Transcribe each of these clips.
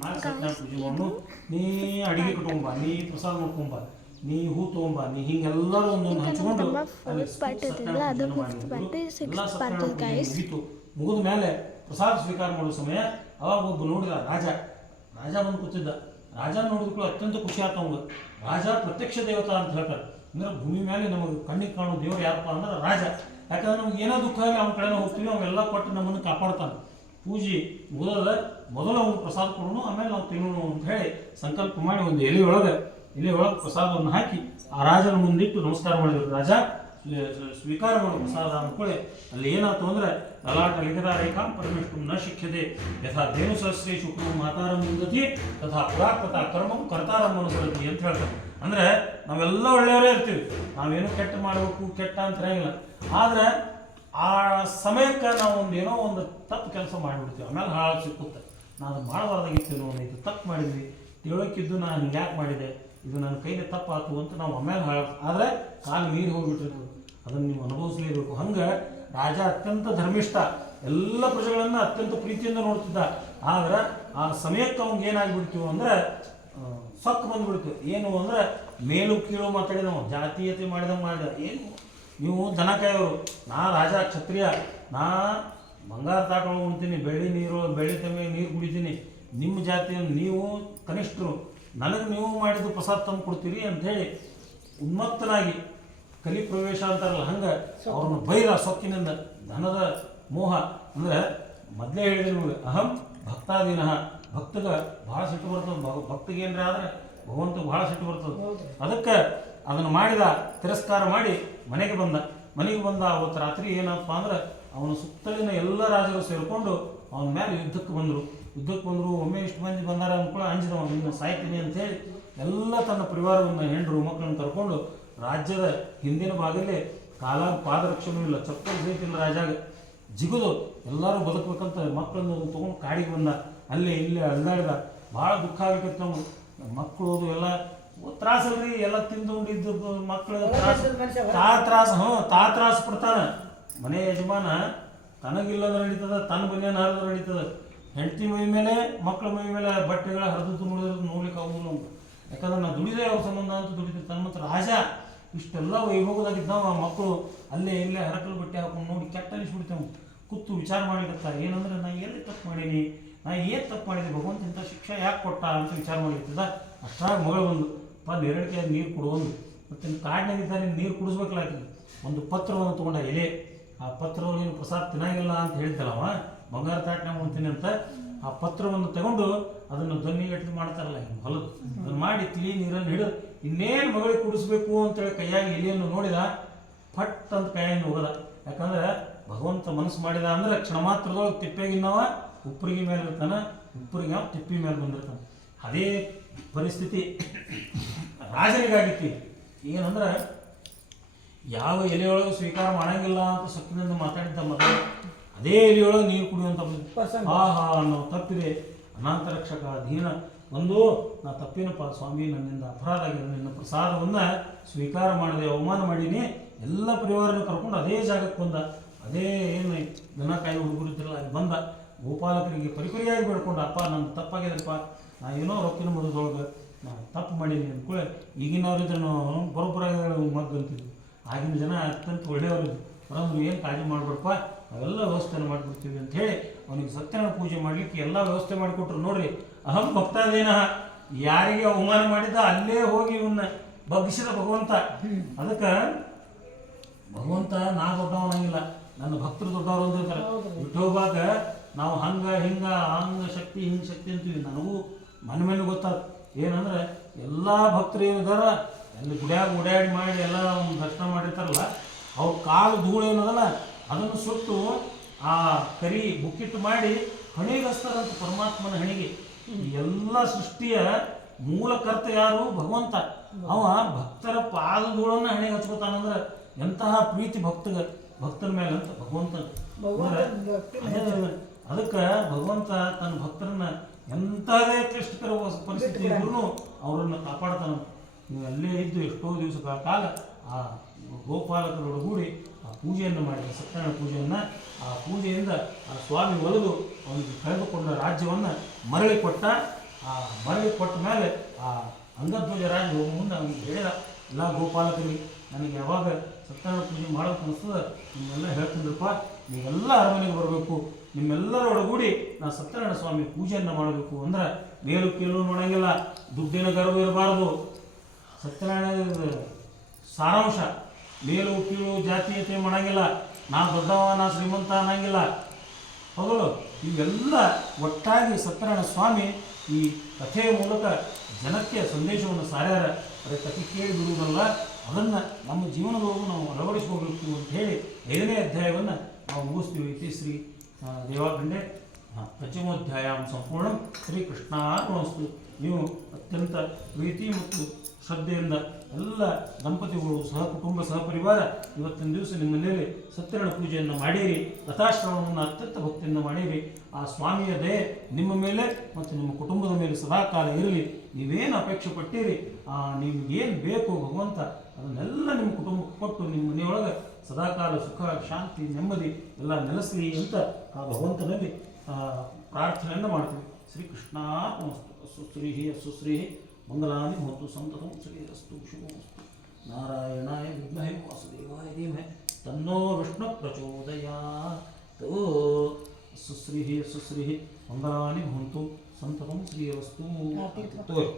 ನಾಲ್ಕು ಸತ್ಯನಾರಾಯಣ ಪೂಜೆ ಮಾಡು, ನೀ ಅಡಿಗೆ ಕಟ್ಕೊಂಬ, ನೀ ಪ್ರಸಾದ ಮಾಡ್ಕೊಂಬ, ನೀ ಹೂ ತೊಗೊಂಬ, ನೀ ಹಿಂಗೆಲ್ಲರೂ ಒಂದೊಂದು ಹಂಚ್ಕೊಂಡು ಅಲ್ಲಿ ಸತ್ಯನಾರಾಯಣ ಮುಗೀತು. ಮುಗಿದ ಮೇಲೆ ಪ್ರಸಾದ ಸ್ವೀಕಾರ ಮಾಡೋ ಸಮಯ ಅವಾಗ ಒಬ್ಬ ನೋಡಿದ ರಾಜ ಬಂದು ಕೂತಿದ್ದ. ರಾಜ ನೋಡಿದ್ಕೊಳ್ಳೋ ಅತ್ಯಂತ ಖುಷಿ ಆತ ಅವಂಗ. ರಾಜ ಪ್ರತ್ಯಕ್ಷ ದೇವತಾ ಅಂತ ಹೇಳ್ತಾರೆ. ಅಂದ್ರೆ ಭೂಮಿ ಮೇಲೆ ನಮಗೆ ಕಣ್ಣಿಗೆ ಕಾಣೋ ದೇವರು ಯಾರಪ್ಪ ಅಂದ್ರೆ ರಾಜ. ಯಾಕಂದ್ರೆ ನಮ್ಗೆ ಏನೋ ದುಃಖ ಆಗಲಿ ಅವ್ನ ಕಡೆ ಹೋಗ್ತೀವಿ, ಅವೆಲ್ಲ ಕೊಟ್ಟು ನಮ್ಮನ್ನು ಕಾಪಾಡ್ತಾನೆ. ಪೂಜೆ ಮುಗಿದ ಮೊದಲು ಅವ್ನು ಪ್ರಸಾದ ಕೊಡೋಣ, ಆಮೇಲೆ ನಾವು ತಿನ್ನೋಣ ಅಂತ ಹೇಳಿ ಸಂಕಲ್ಪ ಮಾಡಿ ಒಂದು ಎಲೆಯೊಳಗೆ ಪ್ರಸಾದವನ್ನು ಹಾಕಿ ಆ ರಾಜನ ಮುಂದಿಟ್ಟು ನಮಸ್ಕಾರ ಮಾಡಿದ್ರು. ರಾಜ ಸ್ವೀಕಾರ ಮಾಡೋ ಪ್ರಸಾದ ಅಂದ್ಕೊಳ್ಳಿ ಅಲ್ಲಿ ಏನಾಯ್ತು ಅಂದ್ರೆ ಲಲಾಟ ಲಿಖಿತ ರೇಖಾಂ ಪರಮೇಶ್ವರ ನ ಶಿಕ್ಷತೆ ಯಥಾ ಧೇನು ಸಹಸ್ರೇ ಶುಕ್ರು ಮಾತಾರಂ ಮುಂದತಿ ತಥಾ ಪುರಾಕ್ ತಥಾ ಕರ್ಮಂ ಕರ್ತಾರಂ ಅನುಸರತಿ ಅಂತ ಹೇಳ್ತಾರೆ. ಅಂದ್ರೆ ನಾವೆಲ್ಲ ಒಳ್ಳೆಯವರೇ ಇರ್ತೀವಿ, ನಾವೇನು ಕೆಟ್ಟ ಮಾಡಬೇಕು ಕೆಟ್ಟ ಅಂತ ಇರಂಗಿಲ್ಲ. ಆದ್ರೆ ಆ ಸಮಯಕ್ಕೆ ನಾವು ಏನೋ ಒಂದು ತಪ್ಪು ಕೆಲಸ ಮಾಡಿಬಿಡ್ತೀವಿ, ಆಮೇಲೆ ಹಾಳು ಸಿಕ್ಕುತ್ತೆ. ನಾನು ಮಾಡಬಾರ್ದಾಗಿತ್ತು, ಇದು ತಪ್ಪು ಮಾಡಿದ್ವಿ, ತಿಳೋಕ್ಕಿದ್ದು ನಾನು ಹಿಂಗೆ ಯಾಕೆ ಮಾಡಿದೆ, ಇದು ನನ್ನ ಕೈಗೆ ತಪ್ಪಾಯ್ತು ಅಂತ ನಾವು ಆಮೇಲೆ ಹಾಳು. ಆದರೆ ಕಾಲು ನೀರು ಹೋಗ್ಬಿಟ್ಟಿರ್ತದೆ, ಅದನ್ನು ನೀವು ಅನುಭವಿಸಲೇಬೇಕು. ಹಂಗೆ ರಾಜ ಅತ್ಯಂತ ಧರ್ಮಿಷ್ಠ, ಎಲ್ಲ ಪ್ರಜೆಗಳನ್ನು ಅತ್ಯಂತ ಪ್ರೀತಿಯಿಂದ ನೋಡ್ತಿದ್ದ. ಆದ್ರೆ ಆ ಸಮಯಕ್ಕೆ ಅವ್ನಿಗೆ ಏನಾಗ್ಬಿಡ್ತೀವಿ ಅಂದ್ರೆ ಸೊಕ್ಕು ಬಂದ್ಬಿಡ್ತೀವಿ. ಏನು ಅಂದ್ರೆ ಮೇಲು ಕೀಳು ಮಾತಾಡಿದವ, ಜಾತೀಯತೆ ಮಾಡಿದಂಗೆ ಮಾಡಿದ. ಏನು ನೀವು ದನ ಕಾಯೋರು, ನಾ ರಾಜ ಕ್ಷತ್ರಿಯ, ನಾ ಬಂಗಾರ ತಾಟೊಳಗೆ ಉಣ್ತೀನಿ, ಬೆಳ್ಳಿ ತಮ್ಮಿ ನೀರು ಕುಡಿತೀನಿ, ನಿಮ್ಮ ಜಾತಿಯನ್ನು ನೀವು ಕನಿಷ್ಠರು, ನನಗೆ ನೀವು ಮಾಡಿದ್ದು ಪ್ರಸಾದ ತಂದು ಕೊಡ್ತೀರಿ ಅಂಥೇಳಿ ಉನ್ಮತ್ತನಾಗಿ ಕಲಿ ಪ್ರವೇಶ ಅಂತಾರಲ್ಲ ಹಂಗೆ ಅವ್ರನ್ನ ಬೈದ ಸೊಕ್ಕಿನಿಂದ. ಧನದ ಮೋಹ ಅಂದ್ರೆ ಮೊದಲೇ ಹೇಳಿದೆ ನಿಮಗೆ, ಅಹಂ ಭಕ್ತಾದೀನ. ಭಕ್ತಗೆ ಭಾಳ ಸಿಟ್ಟು ಬರ್ತದೆ, ಭಕ್ತಿಗೆ ಏನರ ಆದರೆ ಭಗವಂತಗೆ ಭಾಳ ಸಿಟ್ಟು ಬರ್ತದೆ. ಅದಕ್ಕೆ ಅದನ್ನು ಮಾಡಿದ, ತಿರಸ್ಕಾರ ಮಾಡಿ ಮನೆಗೆ ಬಂದ. ಅವತ್ತು ರಾತ್ರಿ ಏನಪ್ಪ ಅಂದ್ರೆ ಅವನ ಸುತ್ತಲಿನ ಎಲ್ಲ ರಾಜರು ಸೇರಿಕೊಂಡು ಅವನ ಮೇಲೆ ಯುದ್ಧಕ್ಕೆ ಬಂದರು. ಒಮ್ಮೆ ಇಷ್ಟು ಮಂದಿ ಬಂದಾರ ಅಂದ್ಕೊಳ್ಳೋ ಅಂಜಿದವ, ನಿನ್ನ ಸಾಯ್ತೀನಿ ಅಂತೇಳಿ ಎಲ್ಲ ತನ್ನ ಪರಿವಾರವನ್ನು ಹೆಂಡರು ಮಕ್ಕಳನ್ನು ಕರ್ಕೊಂಡು ರಾಜ್ಯದ ಹಿಂದಿನ ಭಾಗದಲ್ಲಿ ಪಾದರಕ್ಷಣೂ ಇಲ್ಲ, ಚಪ್ಪಲಿ ಸಹಿತಿಲ್ಲ ರಾಜಾಗ, ಜಿಗುದು ಎಲ್ಲರೂ ಬದುಕಬೇಕಂತ ಮಕ್ಕಳನ್ನು ತೊಗೊಂಡು ಕಾಡಿಗೆ ಬಂದ. ಅಲ್ಲೇ ಇಲ್ಲೇ ಅಲ್ದಾಡಿದ. ಭಾಳ ದುಃಖ ಆಗಬೇಕಿತ್ತು ನಮ್ಗೆ. ಮಕ್ಕಳು ಎಲ್ಲ ತ್ರಾಸಲ್ರಿ, ಎಲ್ಲ ತಿಂದು ಉಂಡಿದ್ದು ಮಕ್ಕಳು ತ್ರಾಸ ಪಡ್ತಾನೆ. ಮನೆ ಯಜಮಾನ ತನಗಿಲ್ಲದ ನಡೀತದ, ತನ್ನ ಬನ್ನಿಯನ್ನು ಹರಿದ್ರೆ ನಡೀತದ. ಹೆಂಡತಿ ಮೈ ಮೇಲೆ ಮಕ್ಕಳ ಮೈ ಮೇಲೆ ಬಟ್ಟೆಗಳ ಹರಿದು ನೋಡಿದ್ರೆ ನೋಡ್ಲಿಕ್ಕೆ ಆಗೋದಿಲ್ಲ ನಮ್ಗೆ. ಯಾಕಂದ್ರೆ ನಾವು ದುಡಿದೇ ಅವ್ರ ಸಂಬಂಧ ಅಂತ ದುಡಿತಿರ್ತಾನೆ. ಮತ್ತು ರಾಜ ಇಷ್ಟೆಲ್ಲ ವೈಭೋಗದಾಗಿದ್ದಾವ, ಮಕ್ಕಳು ಅಲ್ಲೇ ಇಲ್ಲೇ ಹರಕಲು ಬಟ್ಟೆ ಹಾಕೊಂಡು ನೋಡಿ ಕೆಟ್ಟ ಅನಿಸ್ಬಿಡ್ತೇವೆ. ಕೂತು ವಿಚಾರ ಮಾಡ್ಲಿಕ್ಕೆ ಏನಂದ್ರೆ ನಾ ಎಲ್ಲಿ ತಪ್ಪು ಮಾಡೀನಿ, ನಾ ಏನು ತಪ್ಪು ಮಾಡಿದೆ, ಭಗವಂತ ಇಂಥ ಶಿಕ್ಷೆ ಯಾಕೆ ಕೊಟ್ಟ ಅಂತ ವಿಚಾರ ಮಾಡಿರ್ತದ. ಅಷ್ಟಾಗ ಮಗಳು ಬಂದು ನೆರಳಿಕೆ ನೀರು ಕೊಡುವೊಂದು, ಮತ್ತು ಕಾಡಿನಾಗಿದ್ದಾರೆ ನೀರು ಕುಡಿಸ್ಬೇಕಲ್ಲ. ಒಂದು ಪತ್ರವನ್ನು ತೊಗೊಂಡ ಎಲೆ, ಆ ಪತ್ರವನ್ನು ನೀನು ಪ್ರಸಾದ ತಿನ್ನಾಗಿಲ್ಲ ಅಂತ ಹೇಳ್ತಲ್ಲವ, ಬಂಗಾರ ತಾಟ್ನ ಉಣ್ತೀನಿ ಅಂತ. ಆ ಪತ್ರವನ್ನು ತಗೊಂಡು ಅದನ್ನು ದೊನ್ನಿಗಟ್ಟು ಮಾಡ್ತಾರಲ್ಲ ಹೊಲದು, ಅದನ್ನು ಮಾಡಿ ತಿಳಿ ನೀರನ್ನು ಹಿಡಿದು ಇನ್ನೇನು ಮಗಳಿಗೆ ಕುಡಿಸ್ಬೇಕು ಅಂತೇಳಿ ಕೈಯಾಗಿ ಎಲೆಯನ್ನು ನೋಡಿದ, ಫಟ್ ಅಂತ ಕೈಯನ್ನು ಹೋಗದ. ಯಾಕಂದ್ರೆ ಭಗವಂತ ಮನಸ್ಸು ಮಾಡಿದ ಅಂದ್ರೆ ಕ್ಷಣ ಮಾತ್ರದೊಳಗೆ ತಿಪ್ಪೆಗಿನ್ನವ ಉಪ್ಪರಿಗೆ ಮೇಲೆ ಇರ್ತಾನೆ, ಉಪ್ಪರಿಗೆ ಯಾವ ತಿಪ್ಪಿ ಮೇಲೆ ಬಂದಿರ್ತಾನೆ. ಅದೇ ಪರಿಸ್ಥಿತಿ ರಾಜನಿಗಾಗಿತ್ತು. ಏನಂದ್ರೆ ಯಾವ ಎಲೆಯೊಳಗೆ ಸ್ವೀಕಾರ ಮಾಡಂಗಿಲ್ಲ ಅಂತ ಸೊಕ್ಕಿನಿಂದ ಮಾತಾಡಿದ್ದ ಮೊದಲು ಅದೇ ಎಲೆಯೊಳಗೆ ನೀರು ಕುಡಿಯುವಂಥ ಆಹಾ ನಾವು ತಪ್ಪಿದೆ, ಅನಾಥ ರಕ್ಷಕ ದೀನ ಒಂದು ನಾ ತಪ್ಪಿನಪ್ಪ ಸ್ವಾಮಿ, ನನ್ನಿಂದ ಅಪರಾಧ ಆಗಿದೆ, ನಿನ್ನ ಪ್ರಸಾದವನ್ನು ಸ್ವೀಕಾರ ಮಾಡಿದೆ, ಅವಮಾನ ಮಾಡೀನಿ. ಎಲ್ಲ ಪರಿವಾರನ ಕರ್ಕೊಂಡು ಅದೇ ಜಾಗಕ್ಕೆ ಬಂದ. ಅದೇ ಏನು ದನ ಕಾಯಿ ಹುಡುಗರು ಇದ್ರಲ್ಲ ಅಲ್ಲಿ ಬಂದ. ಗೋಪಾಲಕರಿಗೆ ಪರಿಪರಿಯಾಗಿ ಬೇಡ್ಕೊಂಡು, ಅಪ್ಪ ನನ್ನ ತಪ್ಪಾಗಿದೆಪ್ಪ, ನಾ ಏನೋ ರೊಕ್ಕಿನ ಮರದೊಳಗೆ ನಾ ತಪ್ಪು ಮಾಡೀನಿ ಅಂದ್ಕೊಳ್ಳಿ. ಈಗಿನವ್ರಿದ್ರೆ ನಾವು ಬರೋಬ್ಬರಾಗಿ ಮದ್ದು ಅಂತಿದ್ವಿ. ಆಗಿನ ಜನ ಅತ್ಯಂತ ಒಳ್ಳೆಯವರಿದ್ದು, ಬರೋದು ಏನು ಕಾಳಜಿ ಮಾಡ್ಬೇಡಪ್ಪ, ನಾವೆಲ್ಲ ವ್ಯವಸ್ಥೆಯನ್ನು ಮಾಡಿಬಿಡ್ತೀವಿ ಅಂತ ಹೇಳಿ ಅವನಿಗೆ ಸತ್ಯನಾರಾಯಣ ಪೂಜೆ ಮಾಡಲಿಕ್ಕೆ ಎಲ್ಲ ವ್ಯವಸ್ಥೆ ಮಾಡಿಕೊಟ್ರು. ನೋಡ್ರಿ, ಅಹಂ ಭಕ್ತಾದೇನ, ಯಾರಿಗೆ ಅವಮಾನ ಮಾಡಿದ್ದ ಅಲ್ಲೇ ಹೋಗಿ ಇವನ್ನ ಬಗ್ಗಿಸಿದ ಭಗವಂತ. ಅದಕ್ಕೆ ಭಗವಂತ ನಾ ದೊಡ್ಡವನಾಗಿಲ್ಲ, ನನ್ನ ಭಕ್ತರು ದೊಡ್ಡವರು ಅಂತ ಹೇಳ್ತಾರೆ. ವಿಠೋಬಾಗ ನಾವು ಹಂಗ ಶಕ್ತಿ ಹಿಂಗೆ ಶಕ್ತಿ ಅಂತೀವಿ. ನನಗೂ ಮನೆ ಗೊತ್ತಾಯ್ತು ಏನಂದ್ರೆ ಎಲ್ಲ ಭಕ್ತರು ಏನಿದಾರ ಅಲ್ಲಿ ಗುಡಿಯಾಗ ಓಡಾಡಿ ಮಾಡಿ ಎಲ್ಲ ದರ್ಶನ ಮಾಡಿರ್ತಾರಲ್ಲ, ಅವ್ರ ಕಾಲು ಧೂಳು ಏನದಲ್ಲ ಅದನ್ನು ಸುಟ್ಟು ಆ ಕರಿ ಬುಕ್ಕಿಟ್ಟು ಮಾಡಿ ಹಣಿಗೆ ಹಚ್ತಾರಂತ ಪರಮಾತ್ಮನ ಹಣಿಗೆ. ಎಲ್ಲ ಸೃಷ್ಟಿಯ ಮೂಲ ಕರ್ತ ಯಾರು? ಭಗವಂತ. ಅವ ಭಕ್ತರ ಪಾದ ಧೂಳನ್ನ ಹಣಿಗೆ ಹಚ್ಕೋತಾನಂದ್ರೆ ಎಂತಹ ಪ್ರೀತಿ ಭಕ್ತರ ಮೇಲೆ ಅಂತ ಭಗವಂತ. ಅದಕ್ಕೆ ಭಗವಂತ ತನ್ನ ಭಕ್ತರನ್ನ ಎಂಥದೇ ಕ್ಲಿಷ್ಟಕರ ಪರಿಸ್ಥಿತಿ ಇದ್ರೂ ಅವರನ್ನು ಕಾಪಾಡ್ತಾನ. ನೀವು ಅಲ್ಲೇ ಇದ್ದು ಎಷ್ಟೋ ದಿವಸಗಳ ಕಾಲ ಆ ಗೋಪಾಲಕರೊಡಗೂಡಿ ಆ ಪೂಜೆಯನ್ನು ಮಾಡಿದ, ಸತ್ಯನಾರಾಯಣ ಪೂಜೆಯನ್ನು. ಆ ಪೂಜೆಯಿಂದ ಆ ಸ್ವಾಮಿ ಒಲಿದು ಅವನಿಗೆ ಕಳೆದುಕೊಂಡ ರಾಜ್ಯವನ್ನು ಮರಳಿ ಕೊಟ್ಟ. ಆ ಮರಳಿ ಕೊಟ್ಟ ಮೇಲೆ ಆ ಅಂಗಧ್ವಜ ರಾಜ ಮುಂದೆ ಅವ್ನಿಗೆ ಹೇಳಿದ, ಎಲ್ಲ ಗೋಪಾಲಕರಿಗೆ ನನಗೆ ಯಾವಾಗ ಸತ್ಯನಾರಾಯಣ ಪೂಜೆ ಮಾಡೋಕೆ ಅನಿಸ್ತದೆ ನಿಮ್ಮೆಲ್ಲ ಹೇಳ್ತಿದ್ರಪ್ಪ, ನೀವೆಲ್ಲ ಅರಮನೆಗೆ ಬರಬೇಕು, ನಿಮ್ಮೆಲ್ಲರ ಒಳಗೂಡಿ ನಾನು ಸತ್ಯನಾರಾಯಣ ಸ್ವಾಮಿ ಪೂಜೆಯನ್ನು ಮಾಡಬೇಕು. ಅಂದ್ರೆ ಮೇಲು ಕೀಳು ನೋಡಂಗಿಲ್ಲ, ದುಡ್ಡಿನ ಗರ್ವ ಇರಬಾರ್ದು, ಸತ್ಯನಾರಾಯಣ ಸಾರಾಂಶ, ಮೇಲು ಕೀಳು ಜಾತೀಯತೆ ಮಾಡಂಗಿಲ್ಲ, ನಾ ದೊಡ್ಡವ ನಾ ಶ್ರೀಮಂತ ಅನ್ನಂಗಿಲ್ಲ, ಹೌದಲ್ಲ. ಇವೆಲ್ಲ ಒಟ್ಟಾಗಿ ಸತ್ಯನಾರಾಯಣ ಸ್ವಾಮಿ ಈ ಕಥೆಯ ಮೂಲಕ ಜನಕ್ಕೆ ಸಂದೇಶವನ್ನು ಸಾರ್ಯಾರ. ಅದರ ಕಥೆ ಕೇಳಿ ಬಿಡುವುದಲ್ಲ, ಅದನ್ನು ನಮ್ಮ ಜೀವನದೊಳಗೂ ನಾವು ಅಳವಡಿಸ್ಕೋಬೇಕು ಅಂತ ಹೇಳಿ 5ನೇ ಅಧ್ಯಾಯವನ್ನು ನಾವು ಮುಗಿಸ್ತೀವಿ. ಇತಿ ಶ್ರೀ ದೇವಾಖಂಡೆ ಪಂಚಮೋಧ್ಯಾಯ ಸಂಪೂರ್ಣ ಶ್ರೀಕೃಷ್ಣಾರ್ಪಣಮಸ್ತು. ನೀವು ಅತ್ಯಂತ ಪ್ರೀತಿ ಮತ್ತು ಶ್ರದ್ಧೆಯಿಂದ ಎಲ್ಲ ದಂಪತಿಗಳು ಸಹ ಕುಟುಂಬ ಸಹ ಪರಿವಾರ ಇವತ್ತಿನ ದಿವಸ ನಿಮ್ಮ ಮನೆಯಲ್ಲಿ ಸತ್ಯನಾರಾಯಣ ಪೂಜೆಯನ್ನು ಮಾಡಿರಿ, ಕಥಾಶ್ರವಣವನ್ನು ಅತ್ಯಂತ ಭಕ್ತಿಯಿಂದ ಮಾಡಿರಿ. ಆ ಸ್ವಾಮಿಯ ದಯೆ ನಿಮ್ಮ ಮೇಲೆ ಮತ್ತು ನಿಮ್ಮ ಕುಟುಂಬದ ಮೇಲೆ ಸದಾಕಾಲ ಇರಲಿ. ನೀವೇನು ಅಪೇಕ್ಷೆ ಪಟ್ಟಿರಿ, ನಿಮಗೇನು ಬೇಕು ಭಗವಂತ ಅದನ್ನೆಲ್ಲ ನಿಮ್ಮ ಕುಟುಂಬಕ್ಕೆ ಕೊಟ್ಟು ನಿಮ್ಮ ಮನೆಯೊಳಗೆ ಸದಾಕಾಲ ಸುಖ ಶಾಂತಿ ನೆಮ್ಮದಿ ಎಲ್ಲ ನೆಲೆಸಲಿ ಅಂತ ಆ ಭಗವಂತನಲ್ಲಿ ಪ್ರಾರ್ಥನೆಯನ್ನು ಮಾಡ್ತೀವಿ. ಶ್ರೀಕೃಷ್ಣಾರ್ಪಣಮಸ್ತು. ಸುಶ್ರೀ ಸುಶ್ರೀ ಮಂಗಲಾನಿ ಭವತು ಸಂತತಂ ಶ್ರೀರಸ್ತು ಶುಭಮಸ್ತು. ನಾರಾಯಣಾಯ ವಿದ್ಮಹೇ ವಾಸುದೇವಾಯ ಧೀಮಹಿ ತನ್ನೋ ವಿಷ್ಣು ಪ್ರಚೋದಯಾತ್. ಸುಶ್ರೀ ಸುಶ್ರೀ ಮಂಗಲಾನಿ ಭವಂತು ಸಂತತಂ ಶ್ರೀರಸ್ತು. ತೋರಿ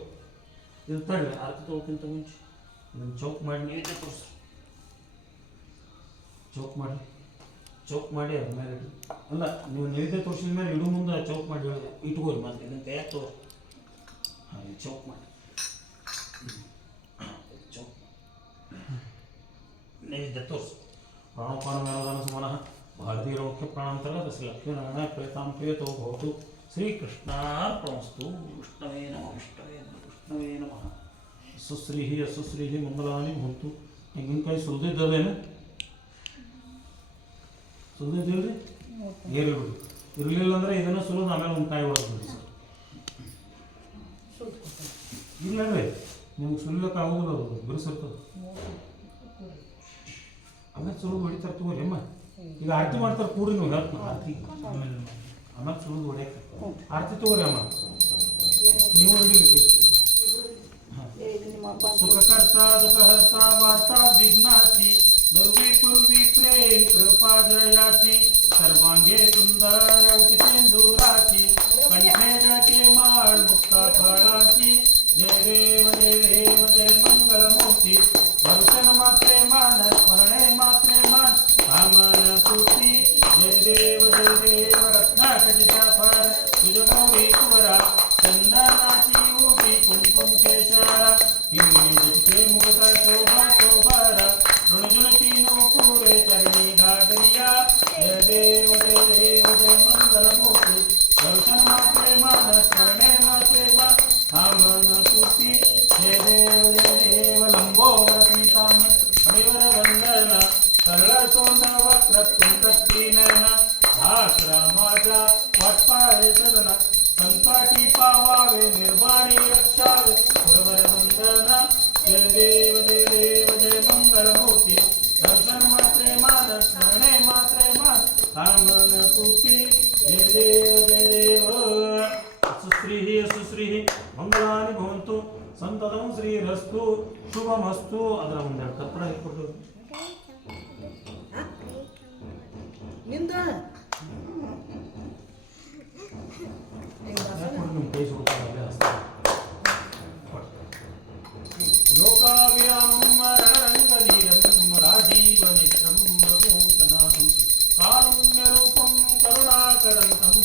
ಇದು ತಡ್ರಿ, ಆರತಿ ತಗೋಕ್ಕಿಂತ ಮುಂಚೆ ಇದನ್ನು ಚೌಕ್ ಮಾಡಿ ನೈವೇದ್ಯ ತೋರಿಸ್ರಿ. ಚೌಕ್ ಮಾಡಿ ಅದ್ರ ಮೇಲೆ ಇಡಿ. ಅಲ್ಲ, ನೀವು ನೈವೇದ್ಯ ತೋರಿಸಿದ ಮೇಲೆ ಇಡು ಮುಂದೆ ಚೌಕ್ ಮಾಡಿ ಇಟ್ಕೋರಿ. ಮತ್ತೆ ಇದನ್ನು ಕೈಯಾಗ ತೋರಿ. ಹಾಂ, ಚೌಕ್ ಮಾಡಿ ಚೌಕ್ ನೈವೇದ್ಯ ತೋರಿಸಿ. ಪ್ರಾಣೋಪಾನ ಮೇಲದಾನ ಸಮಾನ ಭಾರತೀಯ ಮುಖ್ಯ ಪ್ರಾಣಾಂತರ್ಗತ ಶ್ರೀ ಲಕ್ಷ್ಮೀನಾರಾಯಣ ಪ್ರೇತಾಂ ಪ್ರೇತೋ ಭವತು. ಶ್ರೀಕೃಷ್ಣಾರ್ಪಣಮಸ್ತು. ವಿಷ್ಣವೇ ನಮಃ ವಿಷ್ಣವೇ ನಮಃ ವಿಷ್ಣವೇ ನಮಃ. ಸುಶ್ರೀ ಸುಶ್ರೀ ಮಂಗಲಾನಿ ಭವಂತು. ತೆಂಗಿನಕಾಯಿ ಸುರಿದಿದ್ದದೇನು? ಸುರಿದಿದ್ದಿಲ್ರಿ? ಏರಿಬಿಡಿ. ಇರಲಿಲ್ಲ ಅಂದರೆ ಇದನ್ನು ಸುರಿದು ಆಮೇಲೆ ಒಂದು ಕಾಯಿ ಹೊಡೆದ್ಬಿಡಿ ಸರ್. ಇಲ್ಲ ರೀ, ನಿಮ್ಗೆ ಸುಲಿಲಕ್ಕೆ ಆಗೋದಿಲ್ಲ, ಅದು ಬಿರುಸಿರ್ತದೆ. ಆಮೇಲೆ ಸುರಿದು ಹೊಡಿತಾರೆ ತಗೋರಿ ಅಮ್ಮ. ಈಗ ಆರತಿ ಮಾಡ್ತಾರೆ ಕೂಡಿ, ನೀವು ಹೇಳ್ತೀನಿ ಆರತಿ ಆಮೇಲೆ ಸುರಿದು ಹೊಡ್ಯಾಕ ಆರತಿ ತಗೋರಿ ಅಮ್ಮ. ನೀವು ಹಿಡಿಬೇಕು. ಸುಖಕರ್ತ ದುಃಖಹರ್ತ ವಾರ್ತಾ ವಿಘ್ನಾಸಿ दुर्वी पूर्वी प्रेम कृपा जयाची सर्वांगे सुंदर उपितेंदुराची कंठे जके माळ मुक्ता फळाची. जय देव जय देव जय मंगलमूर्ती. दर्शन मात्रे मान स्मरणे मात्रे मान कामन पूर्ती. जय देव रत्नाखचिता फळ तुझ गौरी कुवरा चंदनाची ऊटी कुंकुम केशरा. हिंदी मुखता शोभा शोभारा ऋणजुनती नूपुरे चरणी घाटरिया. जय देव जय मंगलमूर्ति. दर्शन मात्रे मान स्मरणे मात्रे मान कामन पूर्ति. जय देव लंबोदर पीतांबर हरिवर वंदना सरळ सोंड वक्रतुंड त्रिनयना. रामाचा वाटपाळे सदना संकटी पावावे निर्वाणी रक्षावे गुरुवर वंदना. जय देव जय मंगलमूर्ति. दर्शन मात्रे मान स्मरणे मात्रे मान कामन पूर्ति. जय देव सुश्री सुश्री मंगलानि भवन्तु संततं श्रीरस्तु ಶುಭಮಸ್ತು. ಅದರ ಒಂದೆರಡು ಕಪ್ಪಡ ಇಟ್ಕೊಟ್ಟು ನಿಂದ ನಿಮ್ಮ ಕೈ ಸುಡ್ತಾರೆ. ಲೋಕಾವಿರಾಮಂ ರಣರಂಗಧೀರಂ ರಾಜೀವನೇತ್ರಂ ರಘುನಾಥಂ ಕಾರುಣ್ಯರೂಪಂ ಕರುಣಾಕರಂತಂ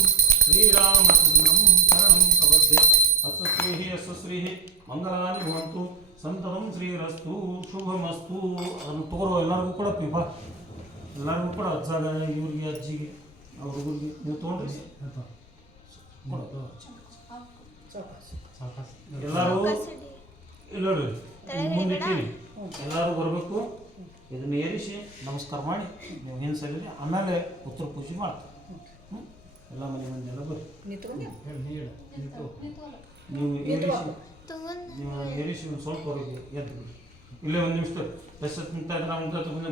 ಶ್ರೀರಾಮಚಂದ್ರಂ ಶರಣಂ ಪ್ರಪದ್ಯೆ. ಅಸುಶ್ರೀ ಮಂಗಲಾನಿ ಭವಂತು ಸಂತತಂ ಶ್ರೀರಸ್ತು ಶುಭಮಸ್ತು. ಅದನ್ನು ತಗೋರೋ ಎಲ್ಲರಿಗೂ ಕೊಡತ್ತೀವಿ ಬಾ, ಎಲ್ಲರಿಗೂ ಕೂಡ ಅಜ್ಜಾಗ ಇವ್ರಿಗೆ ಅಜ್ಜಿಗೆ ಅವ್ರ ಹುಡುಗರಿಗೆ ನೀವು ತೊಗೊಂಡ್ರಿ ಎಲ್ಲರೂ ಇಲ್ಲ ಮುಂದೆ ಎಲ್ಲರೂ ಬರಬೇಕು. ಇದನ್ನು ಏರಿಸಿ ನಮಸ್ಕಾರ ಮಾಡಿ ನೀವು ಏನು ಸರಿರಿ, ಆಮೇಲೆ ಉತ್ತರ ಪೂಜೆ ಮಾಡ್ತಾರೆ. ಎಲ್ಲ ಮನೆ ಮಂದಿಯೆಲ್ಲ ಬರ್ರಿ. ನೀವು ಏರಿಸಿ ಒಂದು ಸ್ವಲ್ಪ ಹೊರಗೆ ಎದ್ದು ಬಿಡಿ. ಇಲ್ಲೇ ಒಂದು ನಿಮಿಷ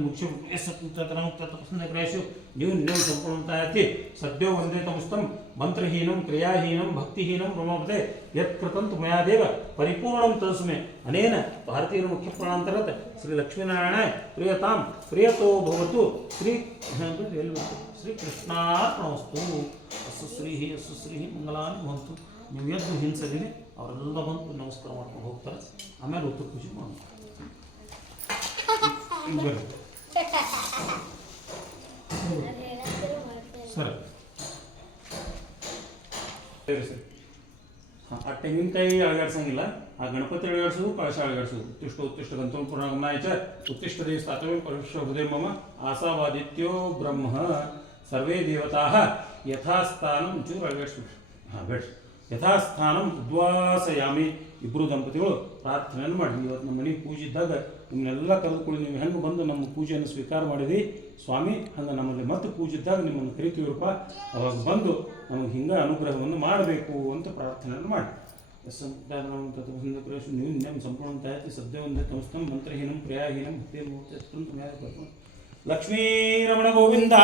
ಮುಖ್ಯ ಪ್ರಯಾಸು ನೀವು ಸಂಪೂರ್ಣತಾಯತಿ ಸದ್ಯೋ ವಂದೇ ತಮಸ್ತಂ ಮಂತ್ರಹೀನಂ ಕ್ರಿಯಾಹೀನಂ ಭಕ್ತಿಹೀನಂ ಬ್ರಹ್ಮಪತೆ ಯತ್ಕೃತಂತು ಮಯಾದೇವ ಪರಿಪೂರ್ಣಂ ತಸ್ಮೆ ಅನೇನ ಭಾರತೀಯ ಮುಖ್ಯ ಪ್ರಾಣಾಂತರತ್ ಶ್ರೀ ಲಕ್ಷ್ಮೀನಾರಾಯಣ ಪ್ರಿಯತಾಂ ಪ್ರಿಯತೋ ಭವತು ಶ್ರೀ ಶ್ರೀಕೃಷ್ಣಾರ್ಪಣವಸ್ತು ಅಸ್ಸು ಶ್ರೀ ಮಂಗಲಾನಿ ಭವಂತು. ನೀವು ಎದ್ದು ಹಿಂಸದಿರಿ ಅವರೆಲ್ಲ ಬಂದು ನಮಸ್ಕಾರ ಮಾಡ್ಕೊಂಡು ಹೋಗ್ತಾರೆ, ಆಮೇಲೆ ಉತ್ತರ ಪೂಜೆ ಮಾಡ್ತಾರೆ. ಸರ್ ಆ ತೆಂಗಿನಕಾಯಿ ಅಳಗಾಡ್ಸಂಗಿಲ್ಲ, ಆ ಗಣಪತಿ ಅಳಗಾಡ್ಸೋದು, ಕಳಶ ಅಳಗಾಡ್ಸೋದು. ಉತ್ತಿಷ್ಟ ಗಂತಂ ಪುರಾಣಗಮನಾಯ ಚ ಉತ್ತಿಷ್ಟ ದೇವ ಸ್ಥಾತವ್ಯ ಪರಮೇಶ್ವರ ಹೃದಯ ಮಮ ಆಸಾವಾದಿತ್ಯೋ ಬ್ರಹ್ಮ ಸರ್ವೇ ದೇವತಾಃ ಯಥಾಸ್ಥಾನಂ ಚೂರು ಅಳಗಾಡ್ಸ್ಬಿಟ್ರಿ. ಹಾಂ ಬೇಡ್ರಿ. ಯಥಾಸ್ಥಾನಂ ಉದ್ವಾಸಯಾಮಿ. ಇಬ್ಬರು ದಂಪತಿಗಳು ಪ್ರಾರ್ಥನೆಯನ್ನು ಮಾಡಿ. ಇವತ್ತು ನಮ್ಮ ಮನೆಗೆ ಪೂಜೆ ಇದ್ದಾಗ ನಿಮ್ಮನ್ನೆಲ್ಲ ಕರೆದುಕೊಳ್ಳಿ. ನೀವು ಹೆಂಗೆ ಬಂದು ನಮ್ಮ ಪೂಜೆಯನ್ನು ಸ್ವೀಕಾರ ಮಾಡಿದಿ ಸ್ವಾಮಿ, ಹಂಗೆ ನಮ್ಮಲ್ಲಿ ಮತ್ತೆ ಪೂಜೆ ಇದ್ದಾಗ ನಿಮ್ಮನ್ನು ಕರಿತೀವಪ್ಪ, ಅವಾಗ ಬಂದು ನಮಗೆ ಹಿಂಗೆ ಅನುಗ್ರಹವನ್ನು ಮಾಡಬೇಕು ಅಂತ ಪ್ರಾರ್ಥನೆಯನ್ನು ಮಾಡಿ. ನೀವು ನ್ಯಾಯ ಸಂಪೂರ್ಣ ತಾಯತಿ ಸದ್ಯವಂದೇ ತಮಸ್ತಂ ಮಂತ್ರಹೀನಂ ಕ್ರಿಯಾಹೀನಂ ಭಕ್ತಿ ಲಕ್ಷ್ಮೀರಮಣ ಗೋವಿಂದ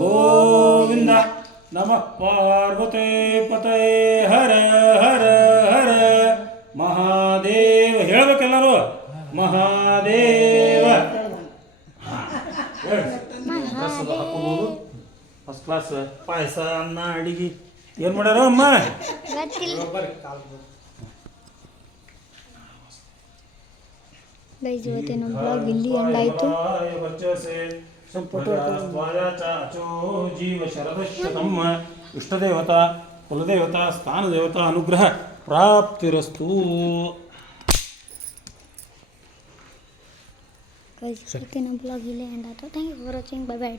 ಗೋವಿಂದ. ನಮಃ ಪಾರ್ವತೇ ಪತೇ ಹರ ಹರ ಹರ ಮಹಾದೇವ. ಹೇಳ್ಬೇಕೆಲ್ಲರೂ ಮಹಾದೇವ. ಹಾಕೋದು ಫಸ್ಟ್ ಕ್ಲಾಸ್ ಪಾಯಸ ಅನ್ನ ಅಡಿಗೆ ಏನು ಮಾಡ್ಯಾರ ಅಮ್ಮ? ಇವತ್ತಿನ ಬ್ಲಾಗ್ ಇಲ್ಲಿ ಎಂಡಾಯಿತು. ಜೀವ ಶರದಶತಂ ಇಷ್ಟದೇವತಾ ಕುಲದೇವತಾ ಸ್ಥಾನದೇವತಾ ಅನುಗ್ರಹ ಪ್ರಾಪ್ತಿರಸ್ತು. ಇವತ್ತಿನ ಬ್ಲಾಗ್ ಇಲ್ಲಿ ಎಂಡಾಯಿತು. Thank you for watching. Bye by.